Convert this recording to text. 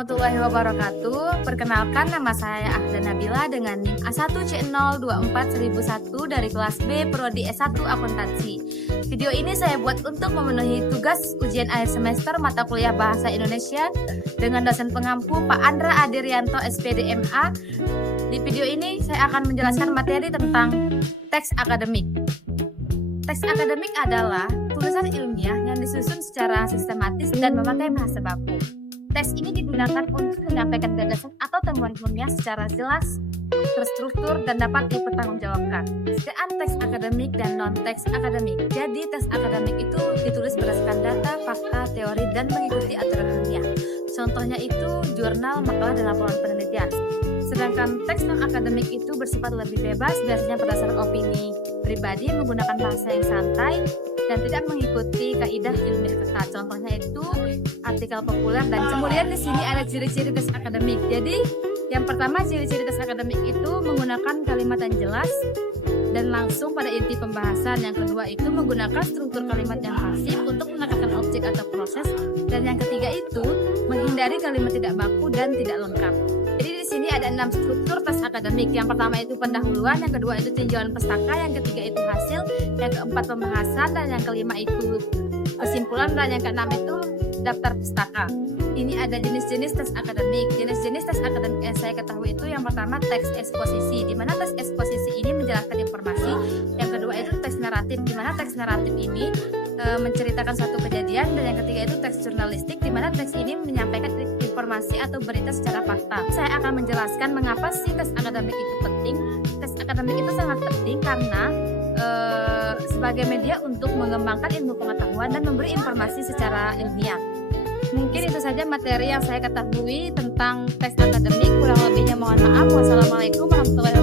warahmatullahi wabarakatuh. Perkenalkan, nama saya Ahda Nabila dengan NIM A1C024101 dari kelas B Prodi S1 Akuntansi. Video ini saya buat untuk memenuhi tugas ujian akhir semester mata kuliah Bahasa Indonesia dengan dosen pengampu Pak Andra Adirianto SPD MA. Di video ini saya akan menjelaskan materi tentang teks akademik. Teks akademik adalah tulisan ilmiah yang disusun secara sistematis dan memakai bahasa baku. Teks ini digunakan untuk menyampaikan gagasan atau temuan ilmiah secara jelas, terstruktur, dan dapat dipertanggungjawabkan. Perbedaan teks akademik dan non-teks akademik. Jadi, teks akademik itu ditulis berdasarkan data, fakta, teori, dan mengikuti aturan ilmiah. Contohnya itu jurnal, makalah, dan laporan penelitian. Sedangkan teks non-akademik itu bersifat lebih bebas, biasanya berdasarkan opini pribadi, menggunakan bahasa yang santai, dan tidak mengikuti kaidah ilmiah ketat. Contohnya itu artikel populer dan kemudian di sini ada ciri-ciri tes akademik. Jadi yang pertama, ciri-ciri tes akademik itu menggunakan kalimat yang jelas dan langsung pada inti pembahasan. Yang kedua itu menggunakan struktur kalimat yang pasif untuk menekankan objek atau proses. Dan yang ketiga itu menghindari kalimat tidak baku dan tidak lengkap. Jadi di sini ada 6 struktur tes akademik. Yang pertama itu pendahuluan, yang kedua itu tinjauan pustaka, yang ketiga itu hasil, yang keempat pembahasan, dan yang kelima itu kesimpulan, dan yang keenam itu daftar pustaka. Ini ada jenis-jenis tes akademik. Jenis-jenis tes akademik yang saya ketahui itu yang pertama teks eksposisi, di mana teks eksposisi ini menjelaskan informasi. Yang kedua itu teks naratif, di mana teks naratif ini menceritakan suatu kejadian. Dan yang ketiga itu teks jurnalistik, di mana teks ini menyampaikan informasi atau berita secara fakta. Saya akan menjelaskan mengapa sih tes akademik itu penting. Tes akademik itu sangat penting karena sebagai media untuk mengembangkan ilmu pengetahuan dan memberi informasi secara ilmiah. Mungkin itu saja materi yang saya ketahui tentang teks akademik. Kurang lebihnya mohon maaf. Wassalamualaikum warahmatullahi wabarakatuh.